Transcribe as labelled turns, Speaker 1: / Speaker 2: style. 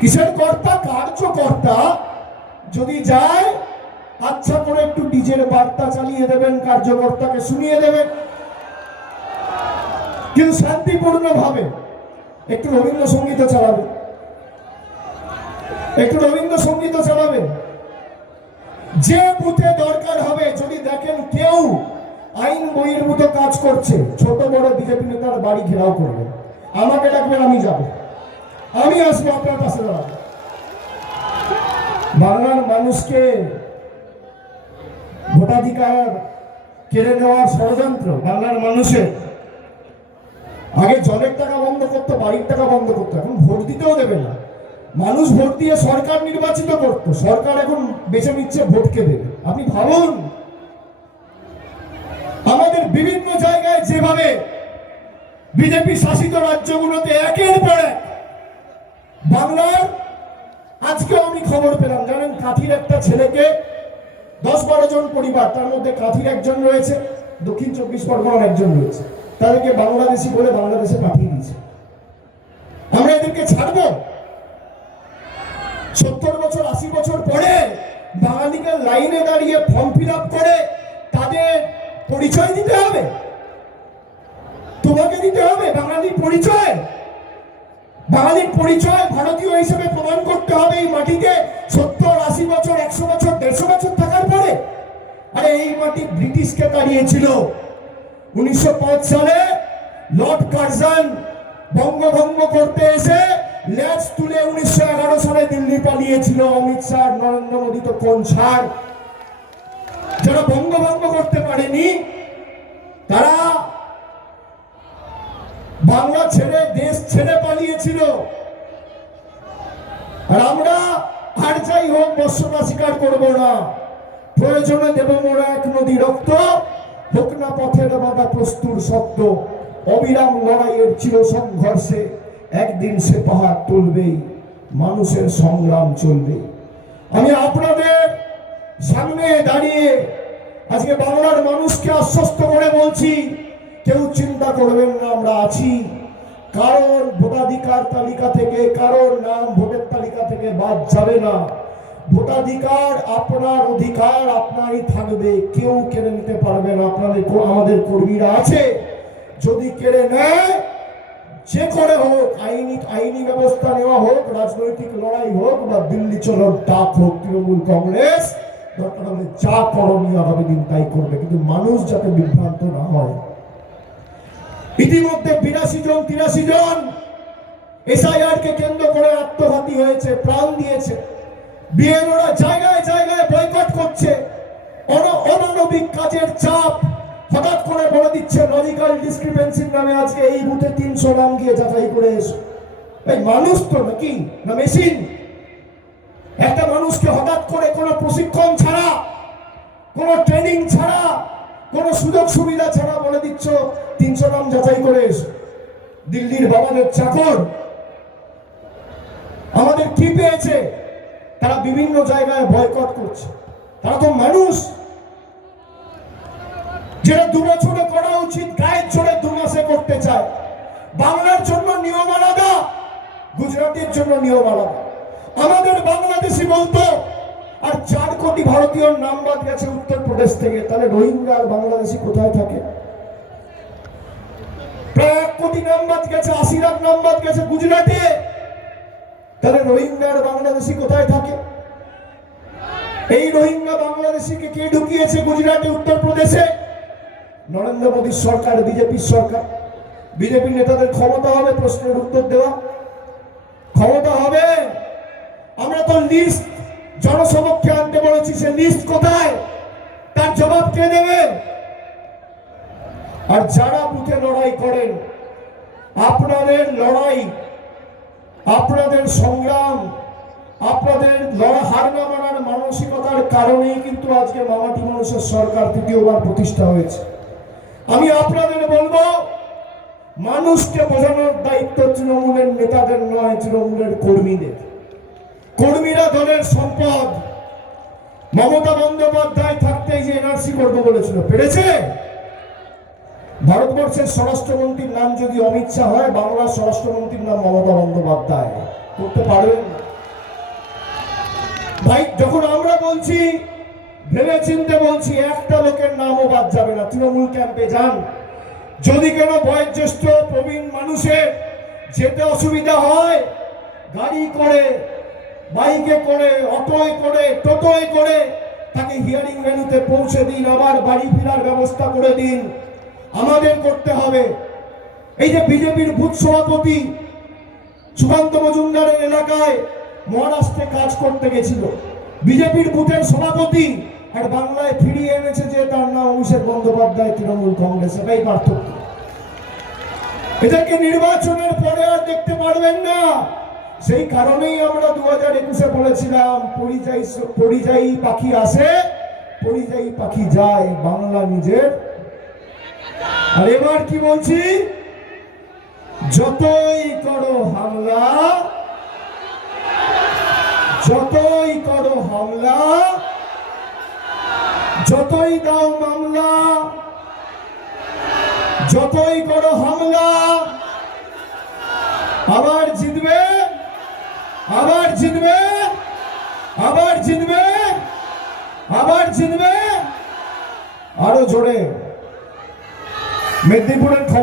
Speaker 1: কিসের কর্তা? কার্যকর্তা। যদি যায় আচ্ছা করে একটু ডিজের বার্তা চালিয়ে দেবেন, কার্যকর্তাকে শুনিয়ে দেবেন। কিন্তু শান্তিপূর্ণ ভাবে একটু রবীন্দ্রসঙ্গীত চালাবে একটু রবীন্দ্রসঙ্গীত চালাবে যে বুথে দরকার হবে, যদি দেখেন কেউ আইন বহির্ভূত কাজ করছে, ছোট বড় বিজেপি নেতার বাড়ি ঘেরাও করবে। আমাকে ডাকবেন, আমি যাব। আমি আসব আপনার দাঁড়াবো বাংলার মানুষকে ভোটাধিকার কেড়ে নেওয়ার ষড়যন্ত্র বাংলার মানুষের। আগে জলের টাকা বন্ধ করতো, বাড়ির টাকা বন্ধ করতো, এখন ভোট দিতেও দেবে না। মানুষ ভোট দিয়ে সরকার নির্বাচিত করত, সরকার এখন বেছে নিচ্ছে ভোটকে দেবে। আপনি ভাবুন, আমাদের বিভিন্ন জায়গায় যেভাবে বিজেপি শাসিত রাজ্যগুলোতে একের পর এক বাংলার আজকেও আমি খবর পেলাম, জানেন কাঁথির একটা ছেলেকে দশ বারো জন পরিবার, তার মধ্যে কাঁথির একজন রয়েছে, দক্ষিণ চব্বিশ পরগনার একজন রয়েছে। তাদেরকে বাংলাদেশি বলে বাংলাদেশে পাঠিয়ে দিয়েছে। আমরা এদেরকে ছাড়বো? সত্তর বছর, আশি বছর পরে বাঙালিকে লাইনে দাঁড়িয়ে ফর্ম ফিল আপ করে তাদের পরিচয় দিতে হবে। তোমাকে দিতে হবে বাঙালির পরিচয়। বাঙালির পরিচয় ভারতীয় হিসেবে প্রমাণ করতে হবে এই মাটিতে সত্তর, আশি বছর, একশো বছর, দেড়শো বছর থাকার পরে। আরে এই মাটি ব্রিটিশকে তাড়িয়েছিল উনিশশো সালে লর্ড কার্জন বঙ্গভঙ্গ করতে এসে ল্যাচ তুলে উনিশশো এগারো সালে দিল্লি পালিয়েছিল। অমিত শাহ, নরেন্দ্র মোদী তো কোন সার? যারা বঙ্গভঙ্গ করতে পারেনি, তারা বাংলা ছেড়ে দেশ ছেড়ে পালিয়েছিল। আর আমরা আর যাই হোক বর্ষতা স্বীকার করব না। প্রয়োজনে দেব মোরা এক নদী রক্ত, হোক না পথের বাধা প্রস্তুর শব্দ। অবিরাম লড়াইয়ের চির সংঘর্ষে একদিন সে পাহাড় তুলবেই, মানুষের সংগ্রাম চলবে। আমি আপনাদের সামনে দাঁড়িয়ে আজকে বাংলার মানুষকে আশ্বস্ত করে বলছি কেউ চিন্তা করবেন না, আমরা আছি। কারণ ভোটাধিকার তালিকা থেকে কারোর নাম ভোটের তালিকা থেকে বাদ যাবে না। ভোটাধিকার আপনার অধিকার, আপনারই থাকবে। কেউ কেড়ে নিতে পারবে না। আপনাদের আমাদের কর্মীরা আছে। যদি কেড়ে নেয়, যে করে হোক, আইনি আইনি ব্যবস্থা নেওয়া হোক, রাজনৈতিক লড়াই হোক বা দিল্লি চলো ডাক হোক, তৃণমূল কংগ্রেস যা করণীয় হবে দিন তাই করবে। কিন্তু মানুষ যাতে বিভ্রান্ত না হয় ইতিমধ্যে বিরাশি জন, তিরাশি জন এসআইআর কে কেন্দ্র করে আত্মঘাতী হয়েছে, প্রাণ দিয়েছে। বিএলওরা জায়গায় জায়গায় বয়কট করছে। অন- অমানবিক কাজের চাপ হঠাৎ করে বলে দিচ্ছে, লজিক্যাল ডিসক্রিপেন্সির নামে আজকে এই বুথে তিনশো নাম গিয়ে যাচাই করে এসো। এই মানুষ তো নাকি? না মেশিন? একটা মানুষকে হঠাৎ করে কোনো প্রশিক্ষণ ছাড়া, কোনো ট্রেনিং ছাড়া কোনো সুযোগ সুবিধা ছাড়া বলে দিচ্ছ, তিনশো নাম যাচাই করে এসো। দিল্লির বাবাদের চাকর। আমাদের কি পেয়েছে? তারা বিভিন্ন জায়গায় বয়কট করছে। তারা তো মানুষ। যেটা দু বছরে করা উচিত গায়ের জোরে দু মাসে করতে চায়। বাংলার জন্য নিয়ম আলাদা, গুজরাটের জন্য নিয়ম আলাদা। আমাদের বাংলাদেশি বলতো আর চার কোটি ভারতীয় নাম বাদ গেছে উত্তরপ্রদেশ থেকে। তাহলে রোহিঙ্গা আর বাংলাদেশি কোথায় থাকে? এক কোটি নাম বাদ গেছে আশি লাখ নাম বাদ গেছে গুজরাটে। তাহলে রোহিঙ্গা আর বাংলাদেশি কোথায় থাকে? এই রোহিঙ্গা বাংলাদেশিকে কে ঢুকিয়েছে গুজরাটে উত্তরপ্রদেশে নরেন্দ্র মোদীর সরকার, বিজেপির সরকার। বিজেপি নেতাদের ক্ষমতা হবে প্রশ্নের উত্তর দেওয়া। ক্ষমতা হবে? আমরা তো লিস্ট জনসমক্ষে আনতে বলেছি, সে লিস্ট কোথায় তার জবাব কে দেবে? আর যারা বুথে লড়াই করেন, আপনাদের লড়াই, আপনাদের সংগ্রাম, আপনাদের লড়া হার না মানার মানসিকতার কারণেই কিন্তু আজকে মামাটি মানুষের সরকার তৃতীয়বার প্রতিষ্ঠা হয়েছে। আমি আপনাদের বলব, মানুষকে বোঝানোর দায়িত্ব তৃণমূলের নেতাদের নয়, তৃণমূলের কর্মীদের। কর্মীরা দলের সম্পদ। মমতা বন্দ্যোপাধ্যায় থাকতে যে এনআরসি করব বলেছিল, পেরেছে? ভারতবর্ষের স্বরাষ্ট্রমন্ত্রীর নাম যদি অমিত শাহ হয়, বাংলার স্বরাষ্ট্রমন্ত্রীর নাম মমতা বন্দ্যোপাধ্যায়। করতে পারবেন? ভাই, যখন আমরা বলছি ভেবে চিনতে বলছি, একটা লোকের নামও বাদ যাবে না। তৃণমূল ক্যাম্পে যান। যদি কোনো বয়োজ্যেষ্ঠ প্রবীণ মানুষের যেতে অসুবিধা হয়, গাড়ি করে বাইকে করে, অটোয় করে, টোটোয় করে, তাকে হিয়ারিং ভ্যানুতে পৌঁছে দিন, আবার বাড়ি ফেরার ব্যবস্থা করে দিন। আমাদের করতে হবে। এই যে বিজেপির বুথ সভাপতি সুকান্ত মজুমদারের এলাকায় মহারাষ্ট্রে কাজ করতে গেছিল। বিজেপির বুথের সভাপতি আর বাংলায় ফিরিয়ে এনেছে যে তার নাম অভিষেক বন্দ্যোপাধ্যায়, তৃণমূল কংগ্রেস, এটাই পার্থক্য। এটাকে নির্বাচনের পরে আর দেখতে পারবেন না। সেই কারণেই আমরা দু হাজার একুশে বলেছিলাম, পরিযায়ী পরিযায়ী পাখি আসে, পরিযায়ী পাখি যায়, বাংলা নিজের। আর এবার কি বলছি? যতই করো হামলা, যতই করো হামলা, যতই দাও মামলা, যতই করো হামলা, আবার জিতবে। আবার জিতবে? আবার জিতবে? আবার জিতবে? আরও জোরে। মেদিনীপুরের